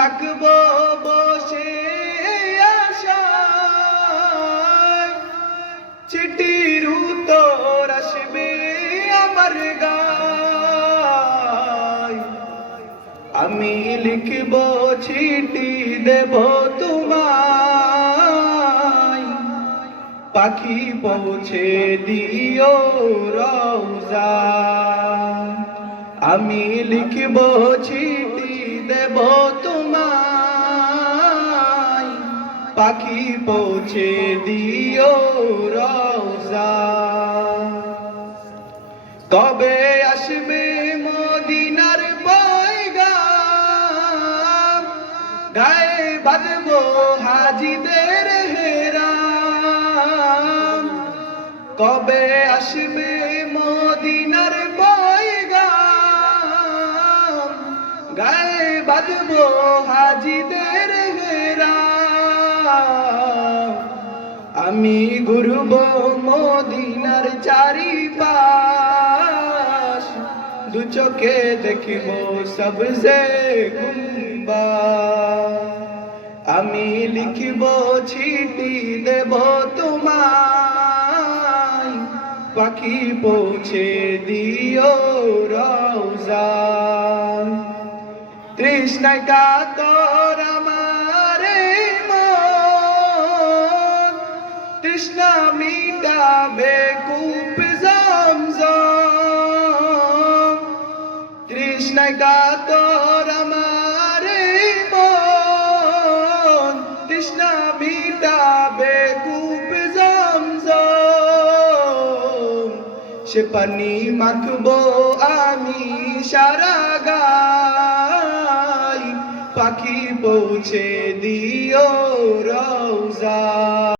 থাকব বসে আশায়। চিঠির উত্তর আসবে আমার আমি লিখব চিঠি, দেব তোমায়। পাখি পৌঁছে দিও রওজা। আমি লিখব চিঠি দেব তোমায়। পাখি পৌঁছে দিও রওজা কবে আসবে মদিনার পয়গাম? গায়ে বাঁধবো হাজিদের হেরাম। কবে আসবে মদিনার পয়গাম? গায়ে বাঁধবো হাজিদের হেরাম। আমি ঘুরব মদিনার চারিপাশ। দু চোখে দেখিব সবজে গুম্বা আমি লিখিব চিঠি দেব তোমায়। পাখি পৌঁছে দিও রওজা। তৃষ্ণায় কাতর আমার মন। তৃষ্ণা মিটাবে কূপ জমজম। তৃষ্ণায় কাতর আমার মন। তৃষ্ণা মিটাবে কূপ জমজম। সে পানি মাখবো আমি সারা পাখি পৌঁছে দিও রওজা।